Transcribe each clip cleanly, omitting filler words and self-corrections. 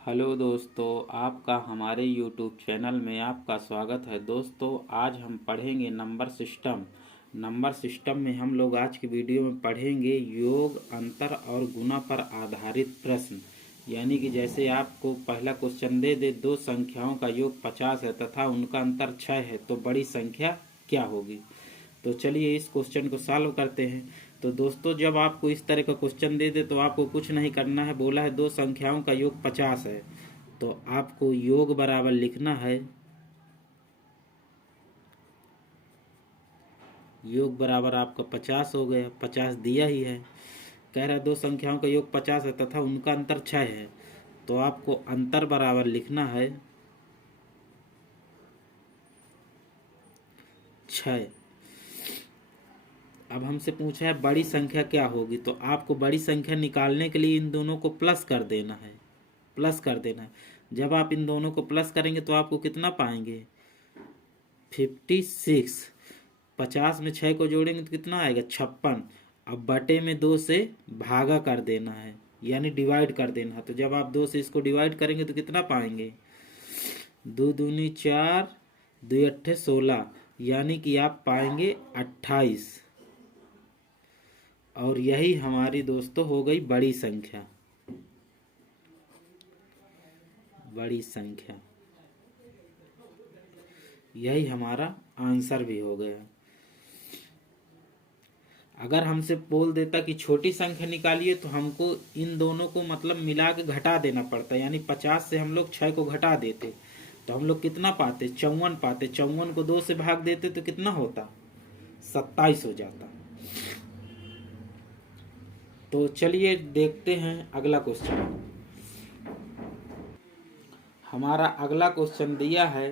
Hello दोस्तों, आपका हमारे यूट्यूब चैनल में आपका स्वागत है। दोस्तों, आज हम पढ़ेंगे नंबर सिस्टम। नंबर सिस्टम में हम लोग आज की वीडियो में पढ़ेंगे योग, अंतर और गुणा पर आधारित प्रश्न। यानी कि जैसे आपको पहला क्वेश्चन दे दो संख्याओं का योग 50 है तथा उनका अंतर 6 है, तो बड़ी संख्या क्या होगी। तो चलिए इस क्वेश्चन को सॉल्व करते हैं। तो दोस्तों, जब आपको इस तरह का क्वेश्चन दे दे तो आपको कुछ नहीं करना है। बोला है दो संख्याओं का योग 50 है, तो आपको योग बराबर लिखना है। योग बराबर आपका 50 हो गया, 50 दिया ही है। कह रहा है दो संख्याओं का योग 50 है तथा उनका अंतर 6 है, तो आपको अंतर बराबर लिखना है 6। अब हमसे पूछा है बड़ी संख्या क्या होगी, तो आपको बड़ी संख्या निकालने के लिए इन दोनों को प्लस कर देना है। प्लस कर देना है। जब आप इन दोनों को प्लस करेंगे तो आपको कितना पाएंगे, 56। 50 में 6 को जोड़ेंगे तो कितना आएगा, 56। अब बटे में 2 से भागा कर देना है, यानी डिवाइड कर देना है। तो जब आप 2 से इसको डिवाइड करेंगे तो कितना पाएंगे, 2 दूनी 4, 2 अट्ठे 16, यानी कि आप पाएंगे 28। और यही हमारी दोस्तों हो गई बड़ी संख्या। बड़ी संख्या यही हमारा आंसर भी हो गया। अगर हमसे बोल देता कि छोटी संख्या निकालिए तो हमको इन दोनों को मतलब मिला के घटा देना पड़ता, यानी 50 से हम लोग 6 को घटा देते तो हम लोग कितना पाते, 54 पाते। 54 को 2 से भाग देते तो कितना होता, 27 हो जाता। तो चलिए देखते हैं अगला क्वेश्चन। हमारा अगला क्वेश्चन दिया है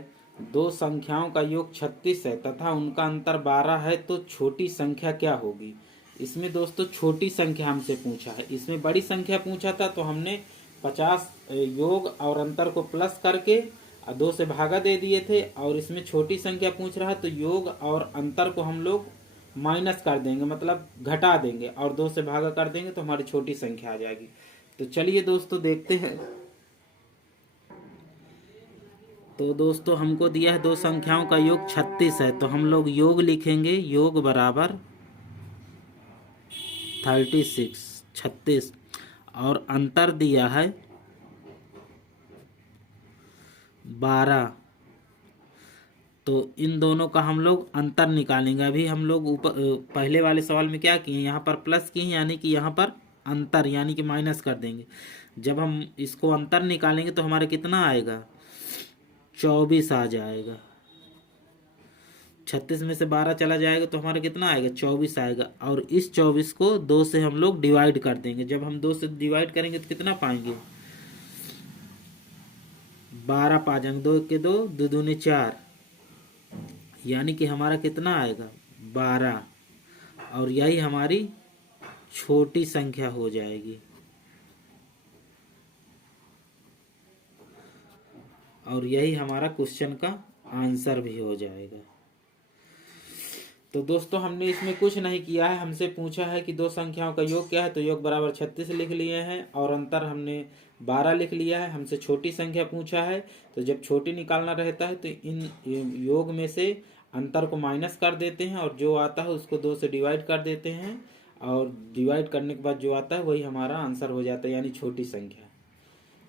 दो संख्याओं का योग 36 है तथा उनका अंतर 12 है, तो छोटी संख्या क्या होगी। इसमें दोस्तों छोटी संख्या हमसे पूछा है। इसमें बड़ी संख्या पूछा था तो हमने 50 योग और अंतर को प्लस करके 2 से भागा दे दिए थे, और इसमें छोटी संख्या पूछ रहा है तो योग और अंतर को हम लोग माइनस कर देंगे, मतलब घटा देंगे, और 2 से भागा कर देंगे तो हमारी छोटी संख्या आ जाएगी। तो चलिए दोस्तों देखते हैं। तो दोस्तों हमको दिया है दो संख्याओं का योग 36 है, तो हम लोग योग लिखेंगे, योग बराबर 36, 36। और अंतर दिया है 12, तो इन दोनों का हम लोग अंतर निकालेंगे। अभी हम लोग ऊपर पहले वाले सवाल में क्या किए, यहाँ पर प्लस किए, यानी कि यहाँ पर अंतर यानी कि माइनस कर देंगे। जब हम इसको अंतर निकालेंगे तो हमारे कितना आएगा, 24 आ जाएगा। 36 में से 12 चला जाएगा तो हमारा कितना आएगा, 24 आएगा। और इस 24 को 2 से हम लोग डिवाइड कर देंगे। जब हम 2 से डिवाइड करेंगे तो कितना पाएंगे, 12 पा जाएंगे। 2 के 2, 2 दूनी 4, यानी कि हमारा कितना आएगा, 12। और यही हमारी छोटी संख्या हो जाएगी। और यही हमारा क्वेश्चन का आंसर भी हो जाएगा। तो दोस्तों हमने इसमें कुछ नहीं किया है। हमसे पूछा है कि दो संख्याओं का योग क्या है, तो योग बराबर 36 लिख लिए हैं, और अंतर हमने 12 लिख लिया है। हमसे छोटी संख्या पूछा है, तो जब छोटी निकालना रहता है तो इन योग में से अंतर को माइनस कर देते हैं, और जो आता है उसको 2 से डिवाइड कर देते हैं, और डिवाइड करने के बाद जो आता है वही हमारा आंसर हो जाता है, यानी छोटी संख्या।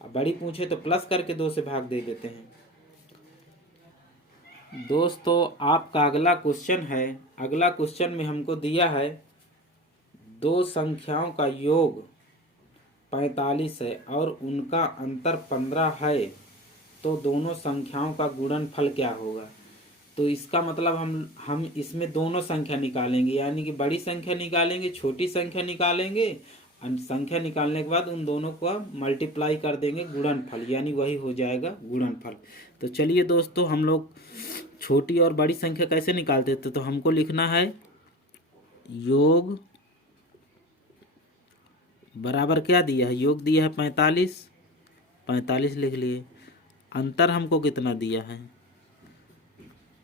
अब बड़ी पूछे तो प्लस करके 2 से भाग दे देते हैं। दोस्तों आपका अगला क्वेश्चन है। अगला क्वेश्चन में हमको दिया है दो संख्याओं का योग 45 है और उनका अंतर 15 है, तो दोनों संख्याओं का गुणनफल क्या होगा। तो इसका मतलब हम इसमें दोनों संख्या निकालेंगे, यानी कि बड़ी संख्या निकालेंगे, छोटी संख्या निकालेंगे। संख्या निकालने के बाद उन दोनों का मल्टीप्लाई कर देंगे, गुणनफल, यानी वही हो जाएगा गुणनफल। तो चलिए दोस्तों हम लोग छोटी और बड़ी संख्या कैसे निकालते थे, तो हमको लिखना है योग बराबर क्या दिया है, योग दिया है 45, 45 लिख लिए। अंतर हमको कितना दिया है,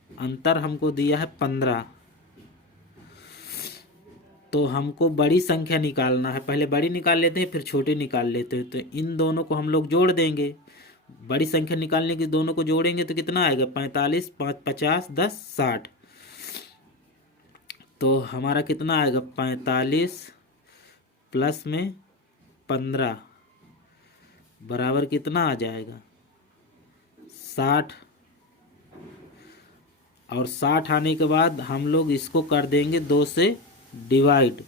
अंतर हमको दिया है 15, तो हमको बड़ी संख्या निकालना है। पहले बड़ी निकाल लेते हैं फिर छोटी निकाल लेते हैं। तो इन दोनों को हम लोग जोड़ देंगे। बड़ी संख्या निकालने के दोनों को जोड़ेंगे तो कितना आएगा? 45, 5, 50, 10, 60। तो हमारा कितना आएगा? 45 प्लस में 15 बराबर कितना आ जाएगा? 60। और 60 आने के बाद हम लोग इसको कर देंगे 2 से डिवाइड।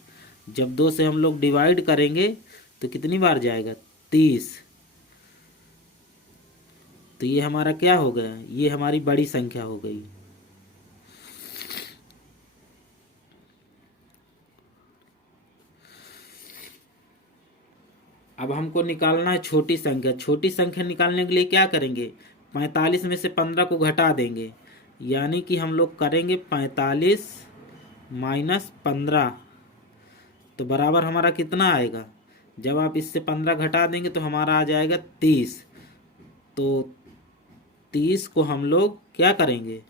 जब 2 से हम लोग डिवाइड करेंगे तो कितनी बार जाएगा? 30। तो ये हमारा क्या हो गया? ये हमारी बड़ी संख्या हो गई। अब हमको निकालना है छोटी संख्या। छोटी संख्या निकालने के लिए क्या करेंगे? 45 में से 15 को घटा देंगे, यानी कि हम लोग करेंगे 45 माइनस 15। तो बराबर हमारा कितना आएगा? जब आप इससे 15 घटा देंगे तो हमारा आ जाएगा 30। तो 30 को हम लोग क्या करेंगे?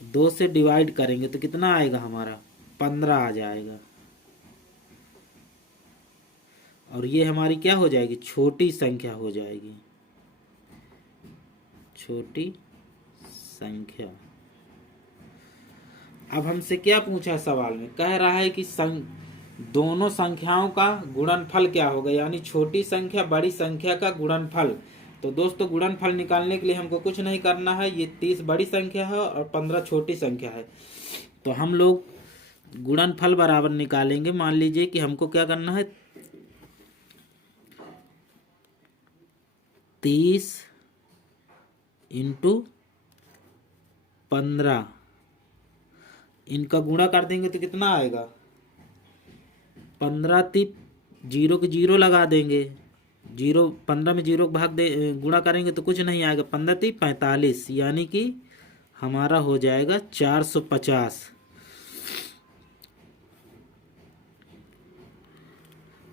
2 से डिवाइड करेंगे तो कितना आएगा हमारा? 15 आ जाएगा। और ये हमारी क्या हो जाएगी? छोटी संख्या हो जाएगी। छोटी संख्या। अब हमसे क्या पूछा सवाल में? कह रहा है कि दोनों संख्याओं का गुणनफल क्या होगा, यानी छोटी संख्या बड़ी संख्या का गुणनफल। तो दोस्तों गुणनफल निकालने के लिए हमको कुछ नहीं करना है। ये 30 बड़ी संख्या है और 15 छोटी संख्या है। तो हम लोग गुणनफल बराबर निकालेंगे। मान लीजिए कि हमको क्या करना है? 30 इंटू 15, इनका गुणा कर देंगे तो कितना आएगा? 15 × 0 के 0 लगा देंगे। 15 में 0 भाग दे गुणा करेंगे तो कुछ नहीं आएगा। 15 × 45, यानी कि हमारा हो जाएगा 450।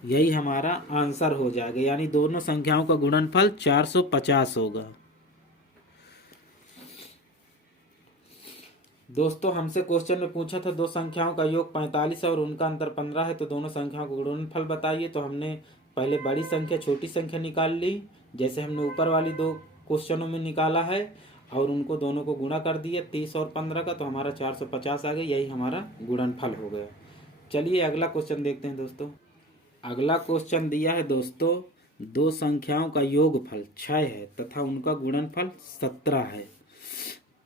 यही हमारा आंसर हो जाएगा, यानी दोनों संख्याओं का गुणनफल 450 होगा। दोस्तों हमसे क्वेश्चन में पूछा था दो संख्याओं का योग 45 है और उनका अंतर 15 है, तो दोनों संख्याओं का गुणनफल बताइए। तो हमने पहले बड़ी संख्या छोटी संख्या निकाल ली, जैसे हमने ऊपर वाली दो क्वेश्चनों में निकाला है, और उनको दोनों को गुणा कर दिया 30 और 15 का, तो हमारा 450 आ गया। यही हमारा गुणनफल हो गया। चलिए अगला क्वेश्चन देखते हैं दोस्तों। अगला क्वेश्चन दिया है दोस्तों, दो संख्याओं का योगफल 6 है तथा उनका गुणनफल 17 है,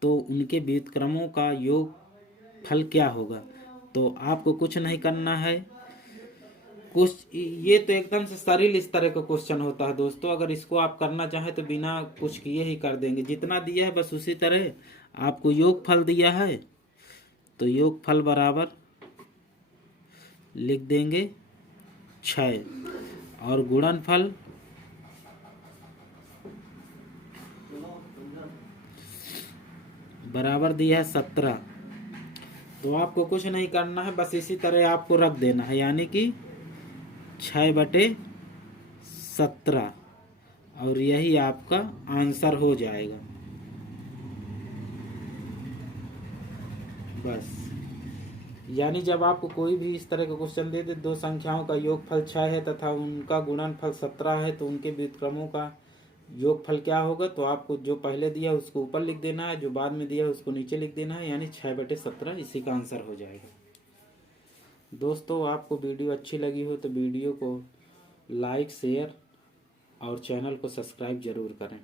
तो उनके व्युत्क्रमों का योगफल क्या होगा। तो आपको कुछ नहीं करना है। कुछ ये तो एकदम से सरल इस तरह का क्वेश्चन होता है दोस्तों। अगर इसको आप करना चाहें तो बिना कुछ किए ही कर देंगे। जितना दिया है बस उसी तरह आपको योगफल दिया है, तो योगफल बराबर लिख देंगे 6 और गुणनफल बराबर दिया है 17। तो आपको कुछ नहीं करना है, बस इसी तरह आपको रख देना है, यानी कि 6/17, और यही आपका आंसर हो जाएगा। बस, यानी जब आपको कोई भी इस तरह का क्वेश्चन दे दे, दो संख्याओं का योगफल 6 है तथा उनका गुणनफल 17 है, तो उनके व्युत्क्रमों का योगफल क्या होगा, तो आपको जो पहले दिया उसको ऊपर लिख देना है, जो बाद में दिया उसको नीचे लिख देना है, यानी 6/17 इसी का आंसर हो जाएगा। दोस्तों आपको वीडियो अच्छी लगी हो तो वीडियो को लाइक शेयर और चैनल को सब्सक्राइब जरूर करें।